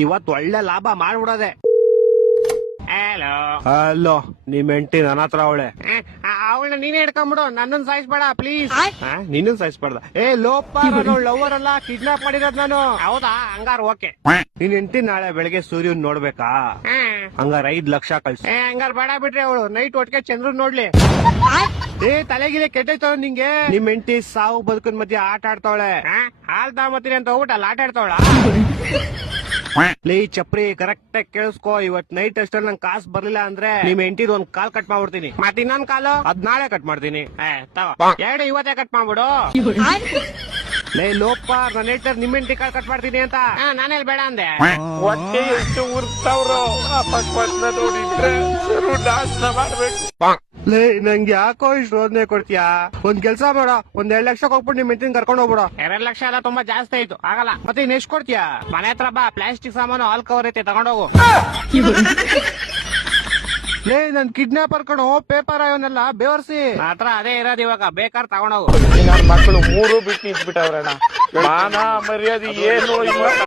ಇವತ್ ಒಳ್ಳೆ ಲಾಭ ಮಾಡ್ಬಿಡೋದೆ. ಹಲೋ ಹಲೋ, ನಿಮ್ ಹೆಂಡತಿ ನನ್ನ ಹತ್ರ ಅವಳೆ. ಅವಳನ್ನ ನೀನೇ ಹಿಡ್ಕೊಂಡ್ಬಿಡು, ನನ್ನನ್ ಸಾಯಿಸ್ಬೇಡ ಪ್ಲೀಸ್. ನಿನ್ನ ಸಾಯಿಸ್ಬಾರ್ದ. ಲೋಪ, ನಾನು ಲವರ್ ಅಲ್ಲ, ಕಿಡ್ನಾಪ್ ಮಾಡಿರೋದ್ ನಾನು. ಹೌದಾ, ಹಂಗಾರ ಓಕೆ. ನಿನ್ ಹೆಂಡತಿ ನಾಳೆ ಬೆಳಗ್ಗೆ ಸೂರ್ಯನ್ ನೋಡ್ಬೇಕಾ? ಹಂಗಾರ 5 ಲಕ್ಷ ಕಳ್ಸಿ. ಹಂಗಾರ ಬೇಡ ಬಿಡ್ರಿ, ಅವಳು ನೈಟ್ ಒಟ್ಟಿಗೆ ಚಂದ್ರನ್ ನೋಡ್ಲಿ. ತಲೆಗಿಲೆ ಕೆಟ್ಟೈತ ನಿಂಗೆ. ನಿಮ್ ಹೆಂಡತಿ ಸಾವು ಬದುಕಿನ ಮಧ್ಯೆ ಆಟ ಆಡ್ತಾವಳೆ. ಹಾಲ್ ತಗೊಂಬತ್ತೀನಿ ಅಂತ ಹೋಗ್ಬಿಟ್ಟು ಅಲ್ಲಿ ಆಟ ಆಡ್ತಾವಳ. ಲೇ ಚಪ್ರಿ, ಕರೆಕ್ಟ್ ಆಗಿ ಕೇಳಿಸ್ಕೋ. ಇವತ್ ನೈಟ್ ಅಷ್ಟಲ್ಲಿ ನಂಗೆ ಕಾಸು ಬರ್ಲಿಲ್ಲ ಅಂದ್ರೆ ನಿಮ್ ಹೆಂಡತಿದ್ ಒಂದ್ ಕಾಲ್ ಕಟ್ ಮಾಡ್ಬಿಡ್ತೀನಿ. ಮತ್ ಇನ್ನೊಂದ್ ಕಾಲು ಅದ್ ನಾಳೆ ಕಟ್ ಮಾಡ್ತೀನಿ. ಎರಡು ಇವತ್ತೇ ಕಟ್ ಮಾಡ್ಬಿಡು. ಲೇ ಲೋಪ, ನನ್ನ ಹೇಳ್ತಾರೆ ನಿಮ್ ಹೆಂಡತಿ ಕಾಲ್ ಕಟ್ ಮಾಡ್ತೀನಿ ಅಂತ. ನಾನೆಲ್ಲಿ ಬೇಡ ಅಂದೆ. ಹೊಟ್ಟೆ ಎಷ್ಟು ಉರ್ತಾವ್ರು, ಅಪಸ್ಮಾತ್ನ ನೋಡಿದ್ರೆ ನಾಶನ ಮಾಡ್ಬೇಕು. ಲೇ ನಂಗೆ ಯಾಕೋ ಇಷ್ಟು ರೋದನೆ ಕೊಡ್ತೀಯಾ? ಒಂದ್ ಕೆಲ್ಸ ಮಾಡ, ಒಂದ್ 2 ಲಕ್ಷ ಹೋಗ್ಬಿಟ್ಟು ನಿಮ್ ಹೆಂಡತಿನ ಕರ್ಕೊಂಡು ಹೋಗ್ಬಿಡ. 2 ಲಕ್ಷ ಎಲ್ಲ ತುಂಬಾ ಜಾಸ್ತಿ ಆಯ್ತು, ಆಗಲ್ಲ. ಮತ್ತೆ ಇನ್ ಎಷ್ಟ್ ಕೊಡ್ತೀಯಾ? ಮನೆ ಹತ್ರ ಬಾ, ಪ್ಲಾಸ್ಟಿಕ್ ಸಾಮಾನು ಹಾಲ್ ಕವರ್ ಐತೆ, ತಗೊಂಡೋಗು. ಲೇ ನನ್ ಕಿಡ್ನಾಪರ್ ಕಣೋ, ಪೇಪರ್ ಇವನ್ನೆಲ್ಲ ಬೇವರ್ಸಿ. ಹತ್ರ ಅದೇ ಇರೋದು, ಇವಾಗ ಬೇಕಾದ್ರೆ ತಗೊಂಡೋಗು. ನನ್ನ ಮಕ್ಕಳು 3 ಬಿಟ್ಟು ಇದ್ಬಿಟ್ಟವ್ರಣ್ಣ. ಮಾನ ಮರ್ಯಾದೆ ಏನು ಇಲ್ಲ.